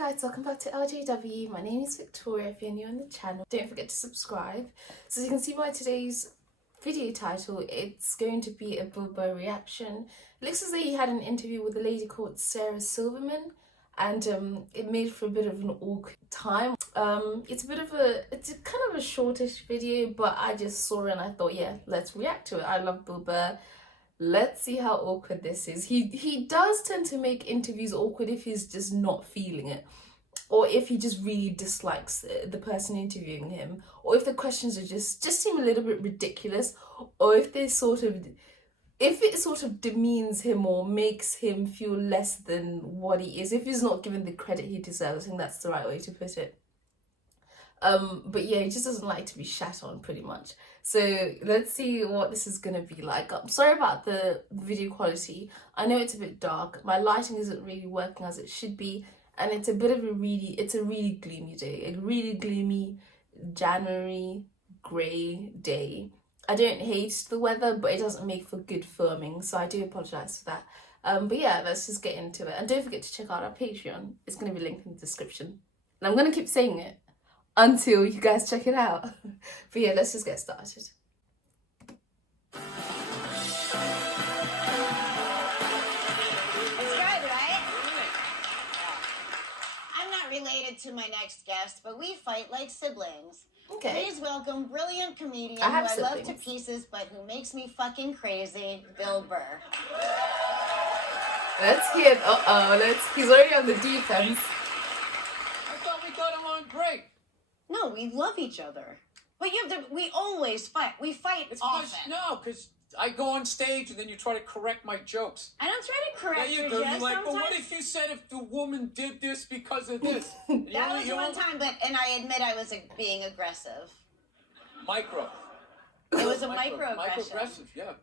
guys, welcome back to L.J.W. My name is Victoria. If you're new on the channel, don't forget to subscribe. So as you can see by today's video title, it's going to be a Burr reaction. It looks as though he had an interview with a lady called Silverman, and it made for a bit of an awkward time. It's kind of a shortish video, but I just saw it and I thought, yeah, let's react to it. I love Burr. Let's see how awkward this is. He does tend to make interviews awkward if he's just not feeling it, or if he just really dislikes the person interviewing him, or if the questions are just seem a little bit ridiculous, or if it sort of demeans him or makes him feel less than what he is, if he's not given the credit he deserves. I think that's the right way to put it. But yeah, he just doesn't like to be shat on, pretty much. So let's see what this is gonna be like. I'm sorry about the video quality. I know it's a bit dark. My lighting isn't really working as it should be, and it's a really gloomy day. A really gloomy January grey day. I don't hate the weather, but it doesn't make for good filming, so I do apologise for that. But yeah, let's just get into it. And don't forget to check out our Patreon. It's gonna be linked in the description. And I'm gonna keep saying it until you guys check it out. But yeah, let's just get started. It's good, right? I'm not related to my next guest, but we fight like siblings. Okay. Please welcome brilliant comedian who I love to pieces, but who makes me fucking crazy, Bill Burr. Let's hear it. He's already on the defense. I thought we got along great. No, we love each other. But we always fight. We fight often. Because I go on stage and then you try to correct my jokes. I don't try to correct your jokes. You're like, but what if you said if the woman did this because of this? That was one time, and I admit I was being aggressive. Micro. It was a microaggression. Microaggressive, yeah.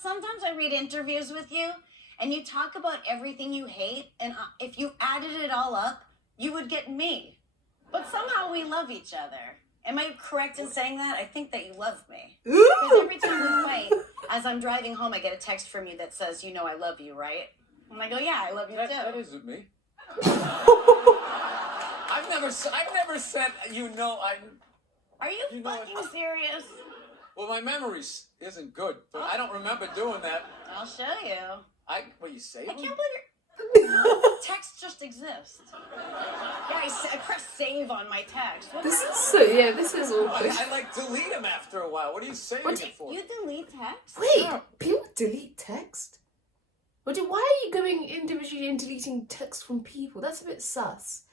Sometimes I read interviews with you, and you talk about everything you hate, and if you added it all up, you would get me. But somehow we love each other. Am I correct in saying that? I think that you love me. Because every time we fight, as I'm driving home, I get a text from you that says, "You know I love you, right?" And I go, "Yeah, I love you too." That isn't me. I've never said, you know, Are you fucking serious? Well, my memory isn't good, but I don't remember doing that. I'll show you. What you say? I can't believe text just exists. Yeah, I press save on my text. This is awkward. I like delete them after a while. What are you saving it for? You delete text? Wait, people delete text? Why are you going individually and deleting text from people? That's a bit sus.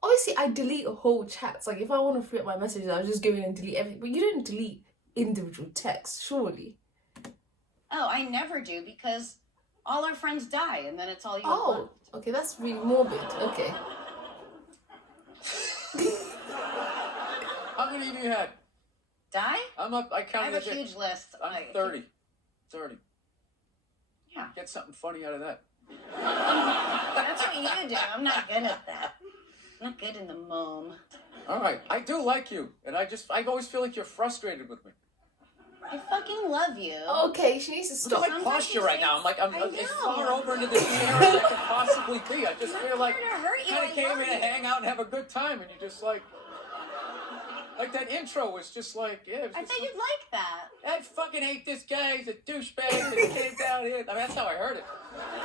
Obviously, I delete whole chats. Like, if I want to free up my messages, I'll just go in and delete everything. But you don't delete individual text, surely. Oh, I never do, because all our friends die, and then it's all you want. Oh, okay, that's really morbid. Okay. How many of you had? Die? I'm up. I counted. I have a huge list. I'm 30. 30. Yeah. Get something funny out of that. That's what you do. I'm not good at that. I'm not good in the mom. All right. I do like you, and I always feel like you're frustrated with me. I fucking love you. Okay, she needs to stop. Look at my posture right now. I'm as far over into the air as I can possibly be. I just feel like I kind of came here to hang out and have a good time, and you just like that intro was just like, yeah. I thought you'd like that. I fucking hate this guy. He's a douchebag. And he came down here. I mean, that's how I heard it.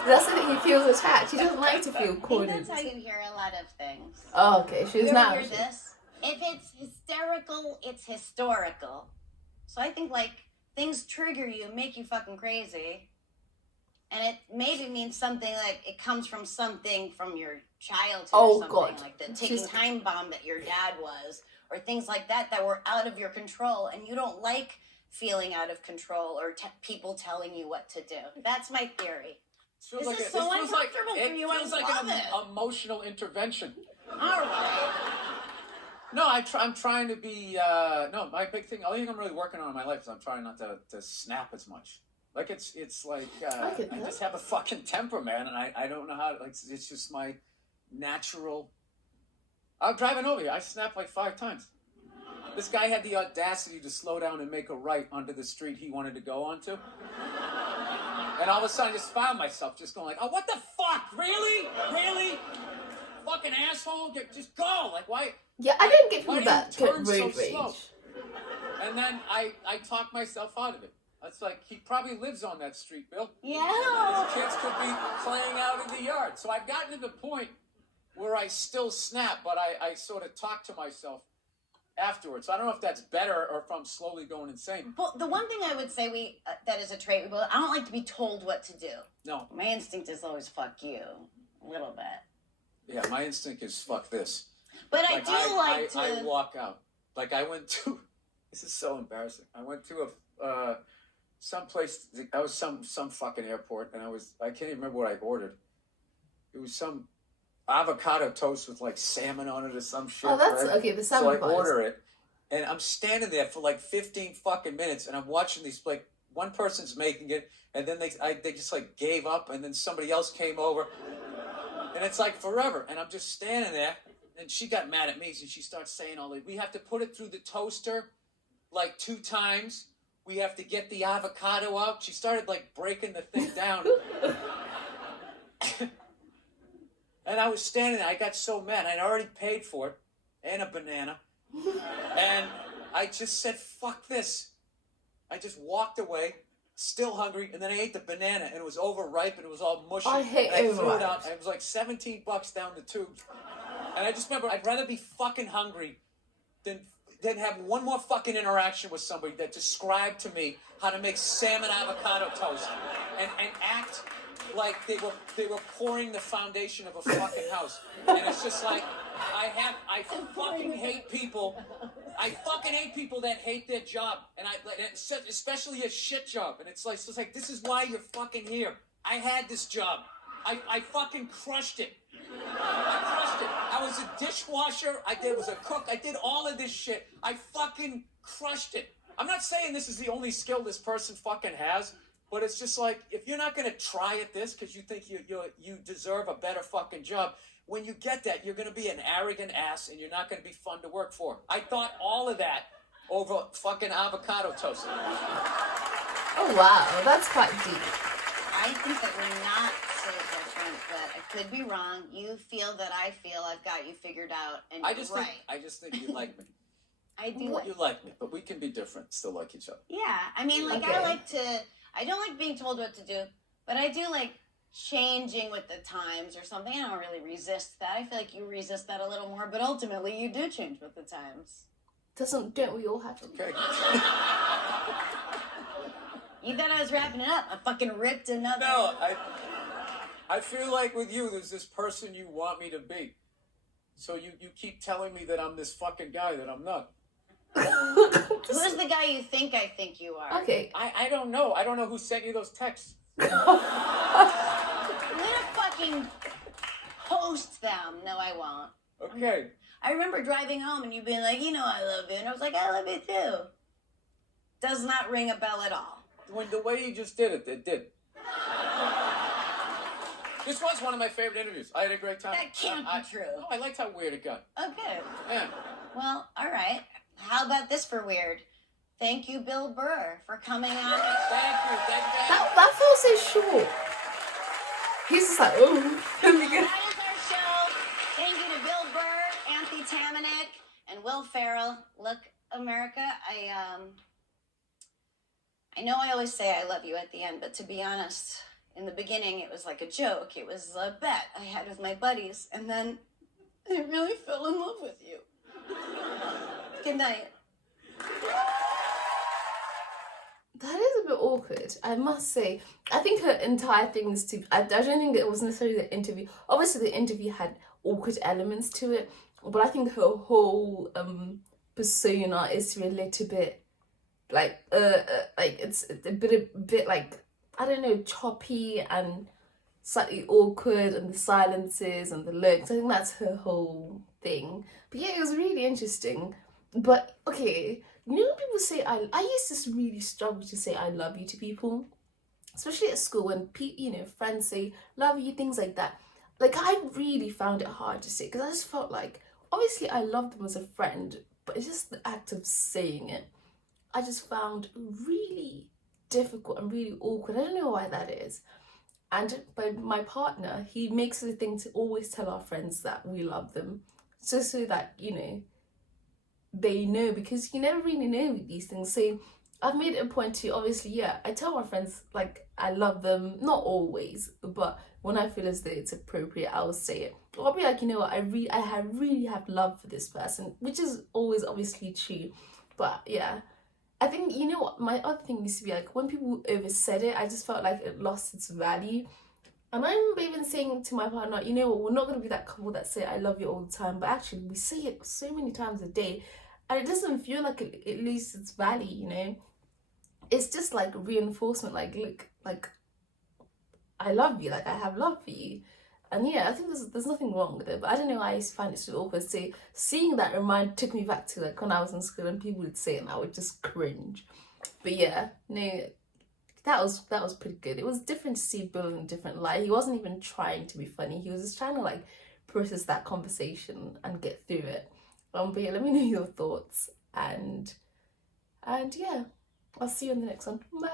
That's it. He feels attacked. He doesn't like to feel cornered. I think that's how you hear a lot of things. Oh, okay. She's not. You ever hear this? If it's hysterical, it's historical. So I think, like, things trigger you, make you fucking crazy. And it maybe means something like it comes from something from your childhood or something. God. Like the ticking time bomb that your dad was, or things like that were out of your control, and you don't like feeling out of control or people telling you what to do. That's my theory. This is so uncomfortable for you. It feels like an emotional intervention. All right. No, I'm trying to be, no, my big thing, the only thing I'm really working on in my life is I'm trying not to snap as much. Like, it's like, I just have a fucking temper, man, and I don't know how to, like, it's just my natural. I'm driving over here, I snapped like 5 times. This guy had the audacity to slow down and make a right onto the street he wanted to go onto. And all of a sudden I just found myself just going like, oh, what the fuck, really? Really? fucking asshole. Just go. Like, why? Yeah, I don't get Why people that do you get turn road so rage. slow? And then I talk myself out of it. It's like, he probably lives on that street, Bill. Yeah. His kids could be playing out in the yard. So I've gotten to the point where I still snap, but I sort of talk to myself afterwards. I don't know if that's better or if I'm slowly going insane. Well, the one thing I would say that is a trait we both, I don't like to be told what to do. No. My instinct is always fuck you, a little bit. Yeah, my instinct is fuck this. But like, I walk out. Like, I went to, this is so embarrassing. I went to someplace, I was some fucking airport, and I can't even remember what I ordered. It was some avocado toast with like salmon on it or some shit. Oh, that's right? okay. The salmon. So I order it, and I'm standing there for like 15 fucking minutes, and I'm watching these, like, one person's making it, and then they just like gave up, and then somebody else came over, and it's like forever, and I'm just standing there, and she got mad at me, so she starts saying all that. We have to put it through the toaster like 2 times. We have to get the avocado out. She started like breaking the thing down. And I was standing there. I got so mad. I'd already paid for it. And a banana. And I just said, fuck this. I just walked away, still hungry. And then I ate the banana, and it was overripe, and it was all mushy. I hate and I threw it overripe. out. And it was like $17 down the tube. And I just remember, I'd rather be fucking hungry than have one more fucking interaction with somebody that described to me how to make salmon avocado toast and act like they were pouring the foundation of a fucking house. And it's just like, I fucking hate people. I fucking hate people that hate their job, and especially a shit job. And it's like this is why you're fucking here. I had this job. I fucking crushed it. I crushed it. I was a dishwasher. I was a cook. I did all of this shit. I fucking crushed it. I'm not saying this is the only skill this person fucking has, but it's just like, if you're not gonna try at this because you think you deserve a better fucking job, when you get that, you're gonna be an arrogant ass, and you're not gonna be fun to work for. I thought all of that over fucking avocado toast. Oh wow, that's quite deep. I think that we're not so different, but I could be wrong. You feel that I feel I've got you figured out, and I you're right. just think you like me. I do. You like me, but we can be different, still like each other. Yeah, I mean, like, Okay. I don't like being told what to do, but I do like changing with the times or something. I don't really resist that. I feel like you resist that a little more, but ultimately you do change with the times. Don't we all have to? Okay. You thought I was wrapping it up. I fucking ripped another. No, I feel like with you, there's this person you want me to be. So you keep telling me that I'm this fucking guy that I'm not. Who's the guy you think I think you are? Okay. I don't know. I don't know who sent you those texts. I'm gonna fucking post them. No, I won't. Okay. I remember driving home and you being like, you know I love you. And I was like, I love you too. Does not ring a bell at all. When the way you just did it, it did. This was one of my favorite interviews. I had a great time. That can't be true. No, I liked how weird it got. Okay. Yeah. Well, all right. How about this for weird? Thank you, Bill Burr, for coming on. Thank you. That felt so short. He's just like, oh. That is our show. Thank you to Bill Burr, Anthony Tamanek, and Will Ferrell. Look, America, I know I always say I love you at the end, but to be honest, in the beginning it was like a joke. It was a bet I had with my buddies, and then I really fell in love with you. Good night. That is a bit awkward, I must say. I think her entire thing is I don't think it was necessarily the interview. Obviously, the interview had awkward elements to it, but I think her whole persona is to be a little bit like it's a bit like, I don't know, choppy and slightly awkward, and the silences and the looks. I think that's her whole thing. But yeah, it was really interesting. But okay, you know when people say I used to really struggle to say I love you to people, especially at school when friends say love you, things like that. Like, I really found it hard to say, because I just felt like, obviously I love them as a friend, but it's just the act of saying it I just found really difficult and really awkward. I don't know why that is. And by my partner, he makes it a thing to always tell our friends that we love them, just so that, you know, they know, because you never really know these things. So I've made it a point to, obviously, yeah, I tell my friends like I love them, not always, but when I feel as though it's appropriate, I'll say it. Or I'll be like, you know what, really have love for this person, which is always obviously true. But yeah, I think, you know what, my other thing used to be like when people over said it, I just felt like it lost its value. And I remember even saying to my partner, you know what, we're not going to be that couple that say I love you all the time, but actually we say it so many times a day, and it doesn't feel like it loses its value, you know? It's just like reinforcement, like, look, like, I love you, like, I have love for you. And yeah, I think there's nothing wrong with it, but I don't know, I used to find it so awkward. So seeing that took me back to like when I was in school and people would say it and I would just cringe. But yeah, no, that was pretty good. It was different to see Bill in a different light. He wasn't even trying to be funny. He was just trying to like process that conversation and get through it. But yeah, let me know your thoughts, and yeah, I'll see you in the next one. Bye.